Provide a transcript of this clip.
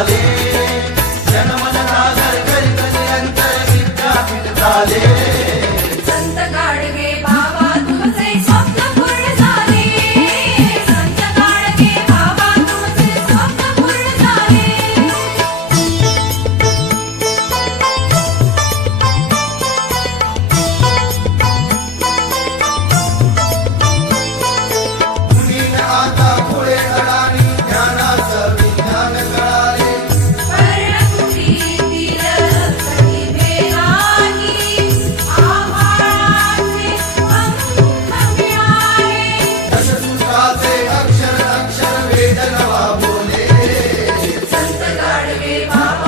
झाले जनमन सागर करीत निरंतर विद्यापीठ झाले संत गाडगे बाबा स्वप्न पूर्ण संत आता पुढे Mama.